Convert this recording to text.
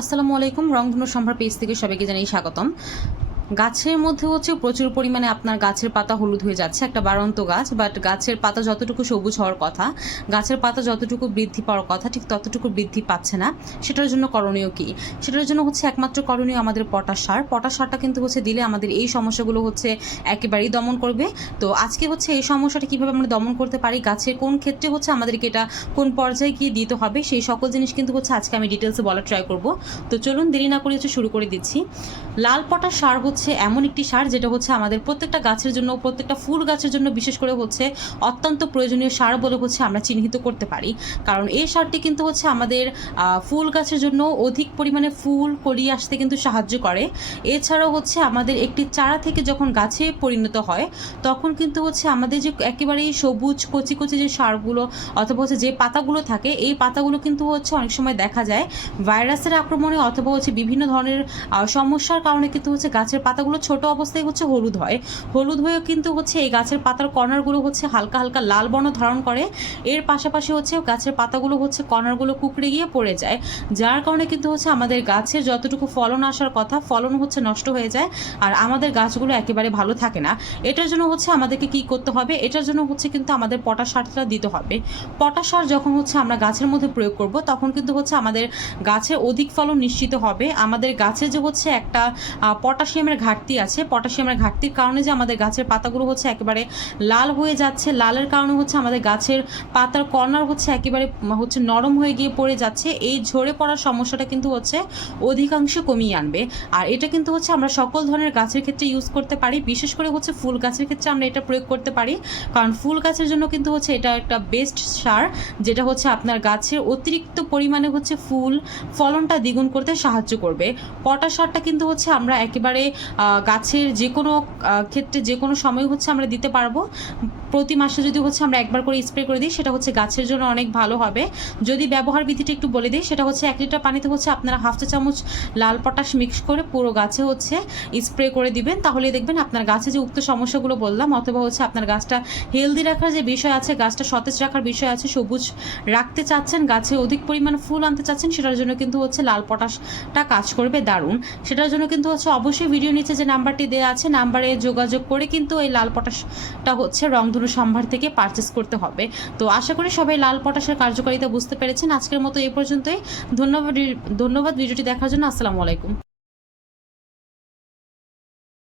আসসালামু আলাইকুম রংধনু সম্ভার পেজ থেকে সবাইকে জানাই স্বাগতম। গাছের মধ্যে হচ্ছে প্রচুর পরিমাণে আপনার গাছের পাতা হলুদ হয়ে যাচ্ছে, একটা বাড়ন্ত গাছ বাট গাছের পাতা যতটুকু সবুজ হওয়ার কথা, গাছের পাতা যতটুকু বৃদ্ধি পাওয়ার কথা, ঠিক ততটুকু বৃদ্ধি পাচ্ছে না। সেটার জন্য করণীয় কি? সেটার জন্য হচ্ছে একমাত্র করণীয় আমাদের পটাশ সার। পটাশ সারটা কিন্তু হচ্ছে দিলে আমাদের এই সমস্যাগুলো হচ্ছে একেবারেই দমন করবে। তো আজকে হচ্ছে এই সমস্যাটা কীভাবে আমরা দমন করতে পারি, গাছের কোন ক্ষেত্রে হচ্ছে আমাদেরকে এটা কোন পর্যায়ে গিয়ে দিতে হবে, সেই সকল জিনিস কিন্তু হচ্ছে আজকে আমি ডিটেলসে বলার ট্রাই করব। তো চলুন দেরি না করে হচ্ছে শুরু করে দিচ্ছি। লাল পটাশ সার হচ্ছে এমন একটি সার, যেটা হচ্ছে আমাদের প্রত্যেকটা গাছের জন্য, প্রত্যেকটা ফুল গাছের জন্য বিশেষ করে হচ্ছে অত্যন্ত প্রয়োজনীয় সার বলে হচ্ছে আমরা চিহ্নিত করতে পারি। কারণ এই সারটি কিন্তু হচ্ছে আমাদের ফুল গাছের জন্য অধিক পরিমাণে ফুল করিয়ে আসতে কিন্তু সাহায্য করে। এছাড়াও হচ্ছে আমাদের একটি চারা থেকে যখন গাছে পরিণত হয়, তখন কিন্তু হচ্ছে আমাদের যে একেবারেই সবুজ, কচি কচি যে সারগুলো অথবা হচ্ছে যে পাতাগুলো থাকে, এই পাতাগুলো কিন্তু হচ্ছে অনেক সময় দেখা যায় ভাইরাসের আক্রমণে অথবা হচ্ছে বিভিন্ন ধরনের সমস্যার কারণে কিন্তু হচ্ছে গাছের পাতাগুলো ছোট অবস্থায় হচ্ছে হলুদ হয়। হলুদ হয়েও কিন্তু হচ্ছে এই গাছের পাতার কর্নারগুলো হচ্ছে হালকা হালকা লাল বর্ণ ধারণ করে। এর পাশাপাশি হচ্ছে গাছের পাতাগুলো হচ্ছে কর্নারগুলো কুকড়ে গিয়ে পড়ে যায়। যার কারণে কিন্তু হচ্ছে আমাদের গাছের যতটুকু ফলন আসার কথা ফলন হচ্ছে নষ্ট হয়ে যায় আর আমাদের গাছগুলো একেবারে ভালো থাকে না। এটার জন্য হচ্ছে আমাদেরকে কি করতে হবে? এটার জন্য হচ্ছে কিন্তু আমাদের পটাশ সারটা দিতে হবে। পটাশ সার যখন হচ্ছে আমরা গাছের মধ্যে প্রয়োগ করব তখন কিন্তু হচ্ছে আমাদের গাছের অধিক ফলন নিশ্চিত হবে। আমাদের গাছে যে হচ্ছে একটা আহ, পটাশিয়ামের ঘাটতি আছে। পটাশিয়ামের ঘাটতির কারণে যে আমাদের গাছের পাতাগুলো হচ্ছে একেবারে লাল হয়ে যাচ্ছে। লালের কারণে হচ্ছে আমাদের গাছের পাতার কর্নার হচ্ছে একেবারে হচ্ছে নরম হয়ে গিয়ে পড়ে যাচ্ছে। এই ঝরে পড়ার সমস্যাটা কিন্তু হচ্ছে অধিকাংশ কমিয়ে আনবে। আর এটা কিন্তু হচ্ছে আমরা সকল ধরনের গাছের ক্ষেত্রে ইউজ করতে পারি। বিশেষ করে হচ্ছে ফুল গাছের ক্ষেত্রে আমরা এটা প্রয়োগ করতে পারি। কারণ ফুল গাছের জন্য কিন্তু হচ্ছে এটা একটা বেস্ট সার, যেটা হচ্ছে আপনার গাছের অতিরিক্ত পরিমাণে হচ্ছে ফুল ফলনটা দ্বিগুণ করতে সাহায্য করবে। পটাশ সারটা কিন্তু হচ্ছে আমরা একেবারে গাছের যে কোনো ক্ষেত্রে যে কোনো সময় হচ্ছে আমরা দিতে পারব। প্রতি মাসে যদি হচ্ছে আমরা একবার করে স্প্রে করে দিই, সেটা হচ্ছে গাছের জন্য অনেক ভালো হবে। যদি ব্যবহার বিধিটা একটু বলে দিই, সেটা হচ্ছে এক লিটার পানিতে হচ্ছে আপনারা হাফ চা চামচ লাল পটাশ মিক্স করে পুরো গাছে হচ্ছে স্প্রে করে দিবেন। তাহলে দেখবেন আপনার গাছে যে উক্ত সমস্যাগুলো বললাম, অথবা হচ্ছে আপনার গাছটা হেলদি রাখার যে বিষয় আছে, গাছটা সতেজ রাখার বিষয় আছে, সবুজ রাখতে চাচ্ছেন, গাছে অধিক পরিমাণে ফুল আনতে চাচ্ছেন, সেটার জন্য কিন্তু হচ্ছে লাল পটাশটা কাজ করবে দারুণ। সেটার জন্য কিন্তু হচ্ছে অবশ্যই ভিডিও নিচে যে নাম্বারটি দেওয়া আছে, নাম্বারে যোগাযোগ করে কিন্তু এই লাল পটাশটা হচ্ছে রংধনু সম্ভার থেকে পারচেস করতে হবে। তো আশা করি সবাই লাল পটাশের কার্যকারিতা বুঝতে পেরেছেন। আজকের মতো এই পর্যন্তই। ধন্যবাদ ধন্যবাদ ভিডিওটি দেখার জন্য। আসসালামু আলাইকুম।